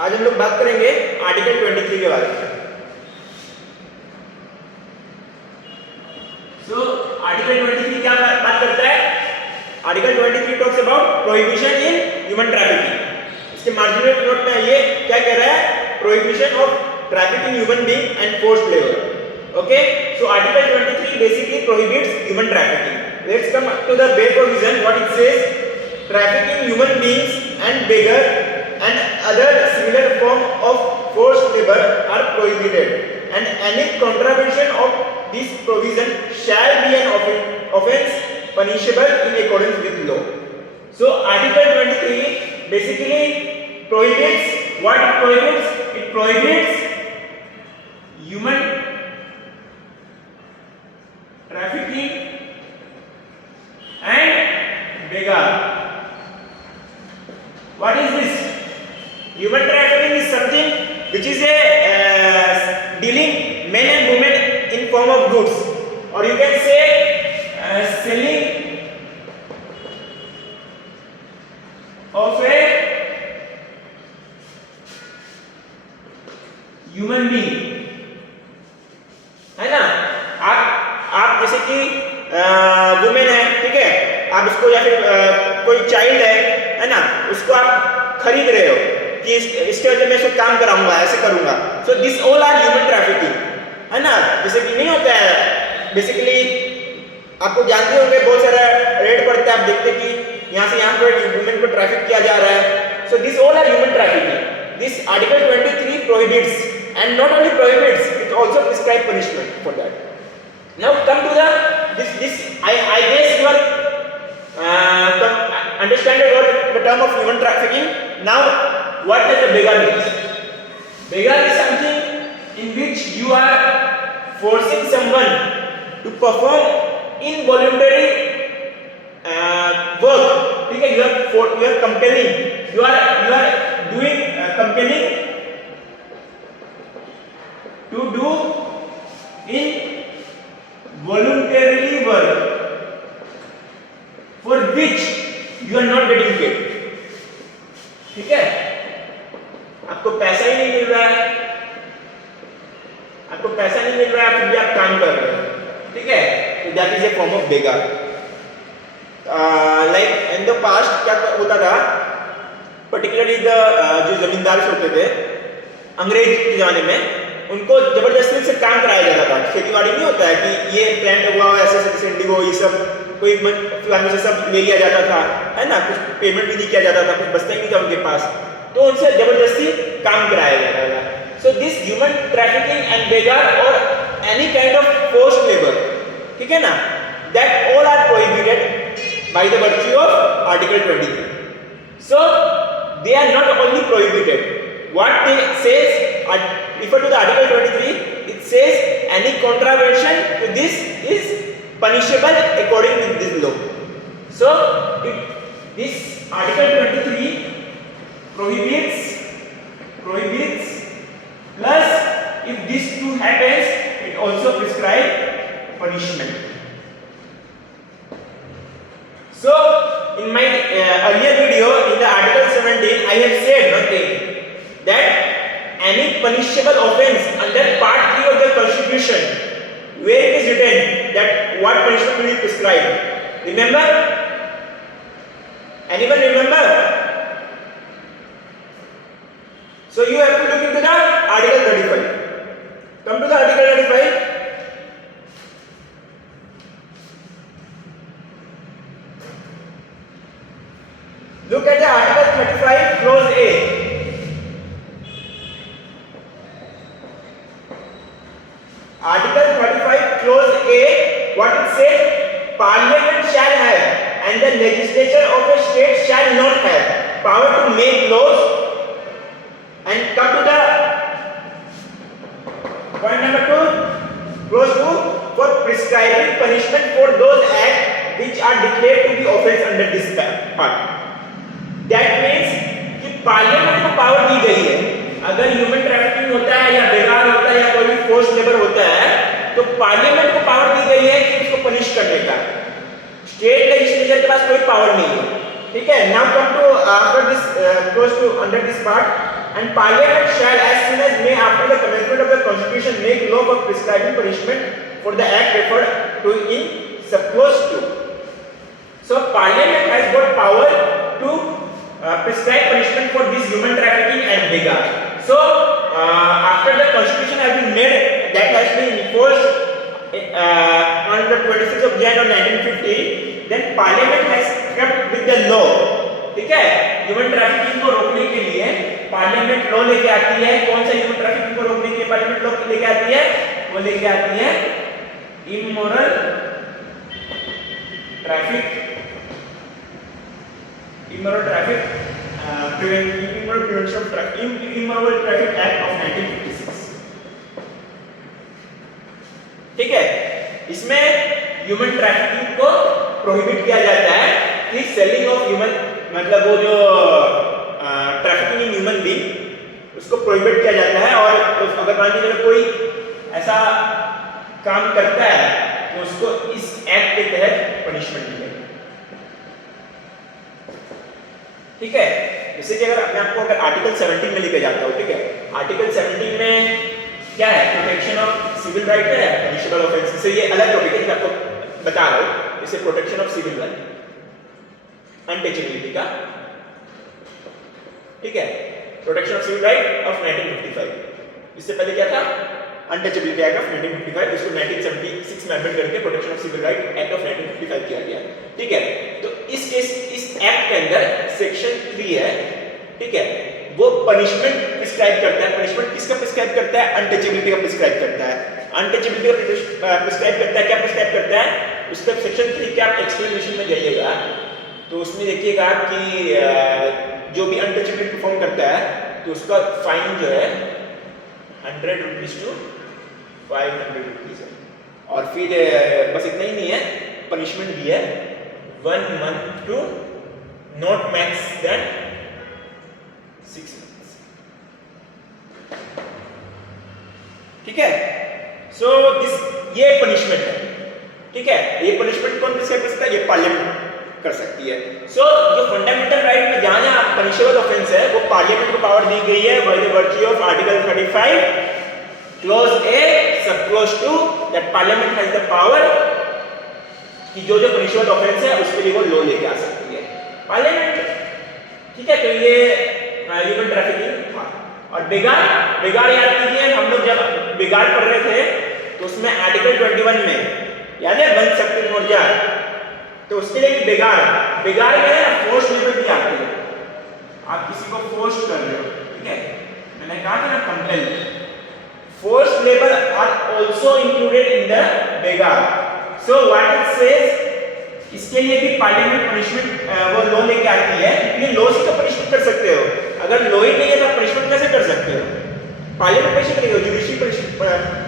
आज हम लोग बात करेंगे आर्टिकल 23 के बारे में। सो आर्टिकल 23 क्या बात करता है? Article 23 talks about prohibition in human trafficking. इसके मार्जिनल नोट में ये क्या कह रहा है? Prohibition of trafficking human being and forced labor. Okay, so article 23 basically prohibits human trafficking. Let's come to the bare provision. What it says: trafficking human beings and beggar and other similar form of forced labor are prohibited, and any contravention of this provision shall be an offence punishable in accordance with law. So article 23 basically prohibits what it prohibits? It prohibits human trafficking and beggar. What is this? Human trafficking is something which is a dealing men and women in form of goods, or you can say selling of a human being, है ना? आप जैसे कि women है, ठीक है, आप उसको या फिर कोई चाइल्ड है ना, उसको आप खरीद रहे हो कि इसके वजह मैं इसको काम कराऊंगा, ऐसे करूंगा। So this all are human trafficking, है ना? जैसे कि नहीं होता है, बेसिकली आपको जानते होंगे बहुत सारा रेड पड़ता है, आप देखते कि यहाँ से यहाँ पर वुमेन को ट्रैफिक किया जा रहा है। So this all are human trafficking. This article 23 prohibits, and not only prohibits, it also prescribes punishment for that. Now come to this I guess you are understand the term of human trafficking. Now what does the beggar means? Beggar is something in which you are forcing someone to perform involuntary work. ठीक है, you are compelling, you are doing compelling to do involuntarily work for which you are not getting paid. ठीक है, आपको पैसा ही नहीं मिल रहा है, फिर भी आप काम कर रहे हो, ठीक है, तो that is a form of beggar. Like in the past क्या होता था, पर्टिकुलरली जो जमींदार होते थे अंग्रेज के जमाने में, उनको जबरदस्ती से काम कराया जाता था. खेतीबाड़ी नहीं होता है कि ये प्लांट हुआ ऐसे ऐसे इंडिगो, ये सब कोई फलाने से सब ले लिया जाता था, है ना? कुछ पेमेंट भी नहीं किया जाता था, कुछ बचता ही नहीं था उनके पास, तो उनसे जबरदस्ती काम कराया जाता था. So this human trafficking and beggar और any kind of forced labour, ठीक है ना, that all are prohibited by the virtue of article 23. So they are not only prohibited, what they says, refer to the article 23, it says any contravention to this is punishable according to this law. So this article 23 prohibits plus if this too happens, it also prescribe punishment. So in my earlier video in the article 17 I have said one thing, that any punishable offense under part 3 of the constitution where it is written that what punishment will be prescribed. Remember? Anyone remember? So you have to look into the article 35. Come to the article 35. Look at the article 35 clause A. Article 35 clause A, what it says? Parliament shall have and the legislature of a state shall not have power to make laws. And come to the point number 2, clause 2, for prescribing punishment for those acts which are declared to be offense under this part. That means कि parliament को power दी गई है, अगर human trafficking होता है या बेगार होता है या कोई भी फोर्स्ड लेबर होता है, तो पार्लियामेंट को पावर दी गई है कि उसको पनिश करने का. स्टेट लेजिस्लेचर के पास कोई पावर नहीं है, ठीक है. Now come to after this clause to under this part And Parliament shall, as soon as may after the commencement of the Constitution, make law for prescribing punishment for the act referred to in subclause 2. So Parliament has got power to prescribe punishment for this human trafficking and begar. So after the Constitution has been made, that has been enforced on the 26th of January 1950, then Parliament has kept with the law. ठीक है, human trafficking को रोकने के लिए parliament law लेके आती है. कौन सा ह्यूमन ट्रैफिकिंग को रोकने के लिए पार्लियामेंट लॉ लेके आती है? वो लेके आती है immoral traffic immoral traffic act of 1956. ठीक है, इसमें ह्यूमन ट्रैफिकिंग को प्रोहिबिट किया जाता है कि सेलिंग ऑफ ह्यूमन, मतलब वो जो ट्रैफिकिंग इन ह्यूमन बीइंग, उसको प्रोहिबिट किया जाता है. और अगर मान लीजिए कोई ऐसा काम करता है तो उसको इस एक्ट के तहत पनिशमेंट मिलेगी. ठीक है, जैसे कि अगर मैं आपको अगर आर्टिकल 17 में लेके जाता हूँ, ठीक है, आर्टिकल 17 में क्या है? प्रोटेक्शन ऑफ सिविल राइट है, पनिशेबल ऑफेंस से ये अलग टॉपिक है, आपको बता रहा हूँ. इसे protection of civil right, untouchability का. ठीक है, protection of civil right of 1955. इससे पहले क्या था? Untouchability act of 1955. इसको 1976 में अमेंड करके protection of civil right act of 1955 किया गया. ठीक है, तो इस एक्ट के अंदर सेक्शन 3 है. ठीक है, वो पनिशमेंट प्रिस्क्राइब करता है. पनिशमेंट किसका प्रिस्क्राइब करता है? अनटचेबिलिटी का प्रिस्क्राइब करता है. अनटचेबिलिटी का प्रिस्क्राइब करता है. क्या प्रिस्क्राइब करता है? उसका सेक्शन 3 के आप एक्सप्लेनेशन में जाइएगा तो उसमें देखिएगा कि जो भी अनटचेबिलिटी परफॉर्म करता है तो उसका फाइन जो है 100 रुपीज टू 500 रुपीज है. और फिर बस इतना ही नहीं है, पनिशमेंट भी है 1 month to not max than 6 months. ठीक है, सो ये पनिशमेंट है. ठीक है, ये पनिशमेंट कौन प्रिस्क्राइब कर सकता है? ये पार्लियामेंट कर सकती है. सो जो फंडामेंटल राइट में जहां पनिशेबल ऑफेंस है वो पार्लियामेंट को पावर दी गई है by the virtue of article 35 clause A sub clause 2 that parliament has the power कि जो पनिशेबल ऑफेंस है उसके लिए वो लॉ लेके आ सकती है पार्लियामेंट. ठीक है, तो ये ह्यूमन ट्रैफिकिंग था. और बेगार याद कीजिए, हम लोग जब बेगार पढ़ रहे थे तो उसमें आर्टिकल 21 में याद है बंद शक्ति मोर्चा, तो उसके लिए भी बेगार में है फोर्स लेबर भी आती है. आप किसी को फोर्स कर रहे हो, ठीक है, मैंने कहा था ना compel. Force labour are also included in the begar. So what it says, इसके लिए भी पार्लियामेंट पनिशमेंट वो लॉ लेके आती है. क्योंकि लॉ से तो पनिशमेंट कर सकते हो, अगर लॉ ही नहीं है तो पनिशमेंट कैसे कर सकते हो? पार्लियामेंट पनिशमेंट करेगी, जुडिशरी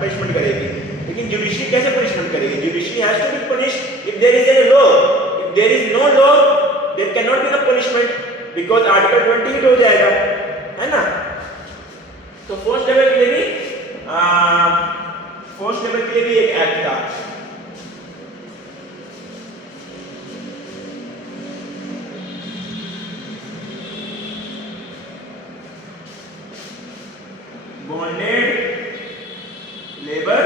पनिशमेंट करेगी, लेकिन जुडिशरी कैसे पनिशमेंट करेगी? Judiciary has to be punished if there is a law. If there is no law there can not be the punishment, because article 20 hit हो जाएगा, है ना. तो फोर्स लेवल के लिए भी एक एक्ट था. Bonded labour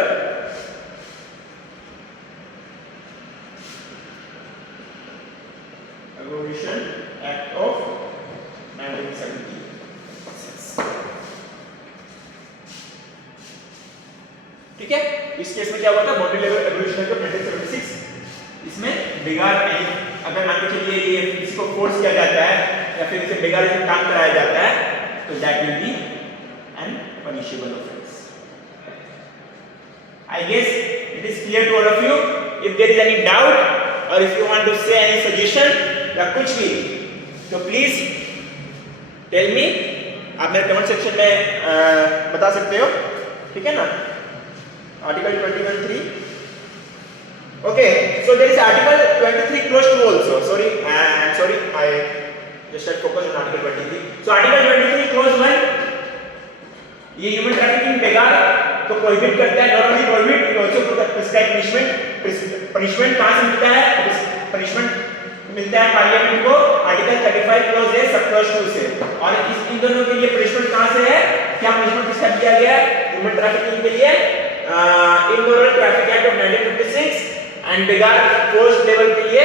abolition act of 1976. ठीक है, इस केस में क्या हुआ था? Bonded labour abolition act of 1976. इसमें बेगार अगर मान के चलिए ये इसको फोर्स किया जाता है या फिर इसे बेगार से काम कराया जाता है तो that will be an punishable offense. I guess it is clear to all of you. If there is any doubt or if you want to say any suggestion या कुछ भी तो please tell me. आप मेरे comment section में बता सकते हो, ठीक है ना. Article 21(3). Okay, so there is article 23 clause 2 also. Sorry, I just had focused on article 23. So article 23 clause 1 ये ह्यूमन ट्रैफिकिंग बेगार तो प्रोहिबिट करता है. Not only prohibit it also prescribe punishment. कहां से मिलता है? पनिशमेंट मिलता है पार्लियामेंट को article 35 clause A sub clause 2 से. और इन दोनों के लिए पनिशमेंट कहां से है, क्या पनिशमेंट प्रिस्क्राइब किया गया है ह्यूमन ट्रैफिकिंग के लिए, immoral traffic act of 1956 and बिगार फोर्स लेवल के लिए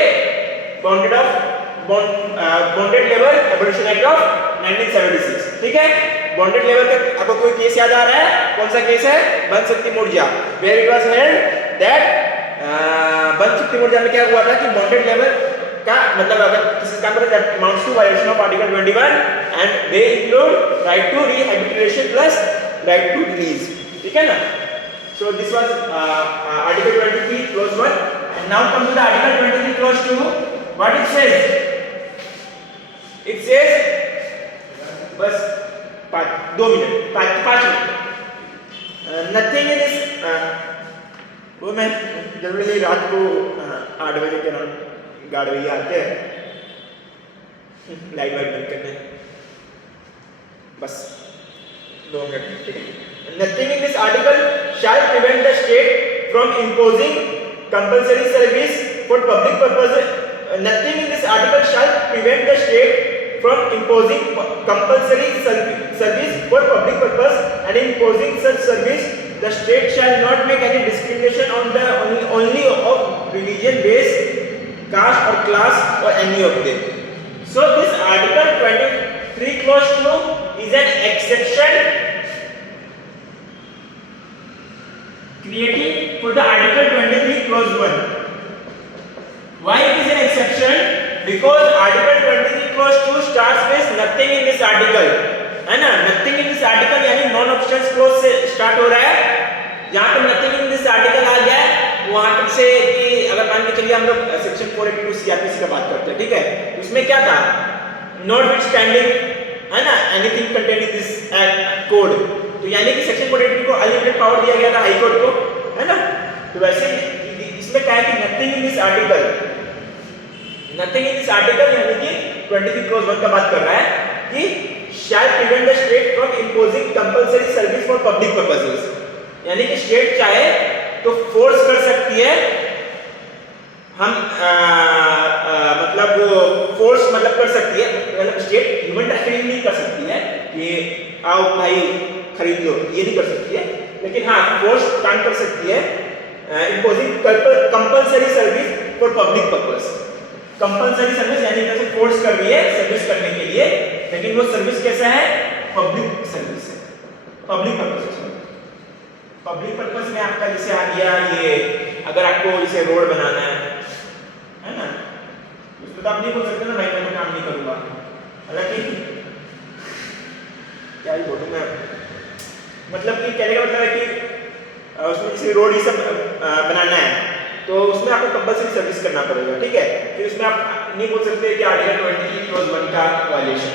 bonded level abolition act of 1976। ठीक है, बॉन्डेड लेवल का आपको कोई केस याद आ रहा है, कौन सा केस है, बनशक्ति मोर्जा, where it was held that बनशक्ति मोर्जा में क्या हुआ था कि बॉन्डेड लेवल का मतलब अगर किसी काम पर that amounts to violation of article 21 and they include right to rehabilitation plus right to release. ठीक है ना, so this was article 23 clause 1 and now come to the article 23 clause 2। What it says, it says बस 2 minute 5 minute nothing in this, वो मैं generally रात को 8 बजे के अराउंड गार्ड भैया आते हैं लाइट वाइट बंद करने, बस 2 मिनट। ठीक है, nothing in this article shall prevent the state from imposing compulsory service for public purpose, nothing in this article shall prevent the state from imposing compulsory service for public purpose and imposing such service the state shall not make any discrimination on the only of religion based caste or class or any of them. So this article 23 clause 2 is an exception creating for the article 23 clause 1. Why it is an exception? Because article 23 clause 2 starts with nothing in this article, है ना, nothing in this article यानी non ऑब्स्टेंस clause से start हो रहा है। जहां पर nothing in this article आ गया है वहां तक से कि अगर मान के चलिए हम लोग सेक्शन 482 सीआरपीसी का बात करते हैं, ठीक है, उसमें क्या था, नॉटविथस्टैंडिंग, है ना, anything contained in this code, तो यानी कि सेक्शन 482 को अनलिमिटेड पावर दिया गया था हाई कोर्ट को, है ना, तो वैसे इसमें क्या है कि nothing in this article यानी कि 23 क्लॉज 1 का बात कर रहा है कि shall prevent the state from imposing compulsory service for public purposes, यानी कि स्टेट चाहे तो फोर्स कर सकती है, हम मतलब फोर्स मतलब कर सकती है, मतलब स्टेट ह्यूमन ट्रैफिकिंग नहीं कर सकती है कि आओ भाई खरीद लो, ये नहीं कर सकती है, लेकिन हाँ फोर्स काम कर सकती है imposing compulsory service for public purpose। Compulsory service यानी जैसे फोर्स कर रही है सर्विस करने के लिए, लेकिन वो सर्विस कैसा है, पब्लिक सर्विस है, पब्लिक पर्पस। पब्लिक पर्पस में आपका जैसे आ गया ये, अगर आपको जैसे रोड बनाना है ना, उसमें तो आप नहीं बोल सकते ना भाई मैं तो काम नहीं करूंगा, हालांकि क्या ही बोलूं मैं, मतलब कि कहने का मतलब है कि उसमें जैसे रोड ये सब बनाना है तो उसमें आपको कंपल्सरी सर्विस करना पड़ेगा, ठीक है, फिर उसमें आप नहीं बोल सकते कि आर्टिकल 23 क्लॉज 1 का वायलेशन,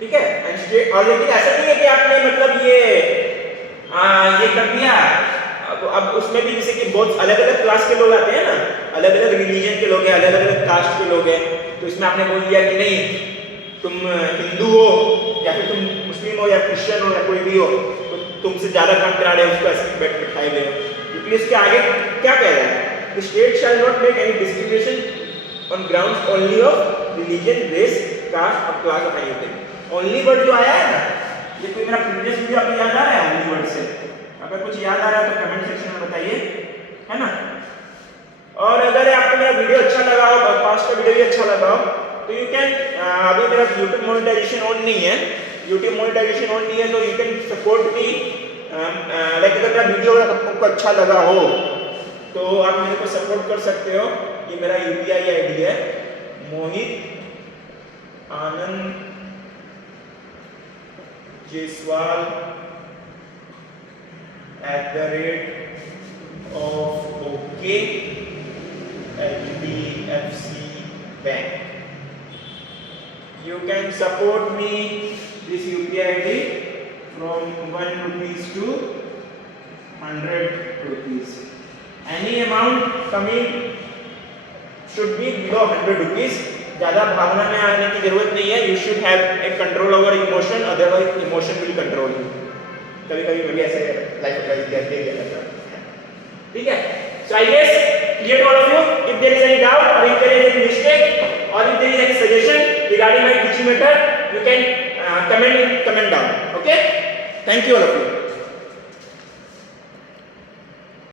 ठीक है। और लेकिन ऐसा नहीं है कि आपने मतलब ये कर दिया, अब उसमें भी जैसे कि बहुत अलग अलग क्लास के लोग आते हैं ना, अलग अलग रिलीजन के लोग हैं, अलग अलग कास्ट के लोग हैं, तो इसमें आपने बोल दिया कि नहीं तुम हिंदू हो या फिर तुम मुस्लिम हो या क्रिश्चियन हो या कोई भी हो, तो तुमसे ज्यादा काम करा रहे हो, उसको ऐसे बैठाए हुए हो, क्योंकि इसके आगे क्या कह रहा है, the state shall not make any discrimination on grounds only of religion, race, caste और class of anything. Only word जो आया है ना, ये कोई मेरा प्रीवियस वीडियो आपको याद आ रहा है ओनली वर्ड से, अगर कुछ याद आ रहा है तो कमेंट सेक्शन में बताइए, है ना। और अगर आपको मेरा वीडियो अच्छा लगा हो, पास्ट का वीडियो भी अच्छा लगा हो, तो यू कैन, अभी मेरा YouTube मोनेटाइजेशन ऑन नहीं है, YouTube मोनेटाइजेशन ऑन नहीं है, तो you can support me, like अगर मेरा वीडियो आपको अच्छा लगा हो तो आप मेरे को सपोर्ट कर सकते हो। ये मेरा UPI ID है मोहित आनंद Jaiswal @OKHDFC Bank। You can support me this UPI ID from 1 rupees to 100 rupees. Any amount coming should be below 100 rupees। ज़्यादा भावना में आने की जरूरत नहीं है। You should have a control over emotion, otherwise emotion will control you। कभी-कभी मैं भी ऐसे लाइफ एडवाइस दे दिया करता हूँ, ठीक है। So I guess clear to all of you. If there is any doubt or if there is any mistake or if there is any suggestion regarding my teaching method, you can comment down. Okay? Thank you all of you.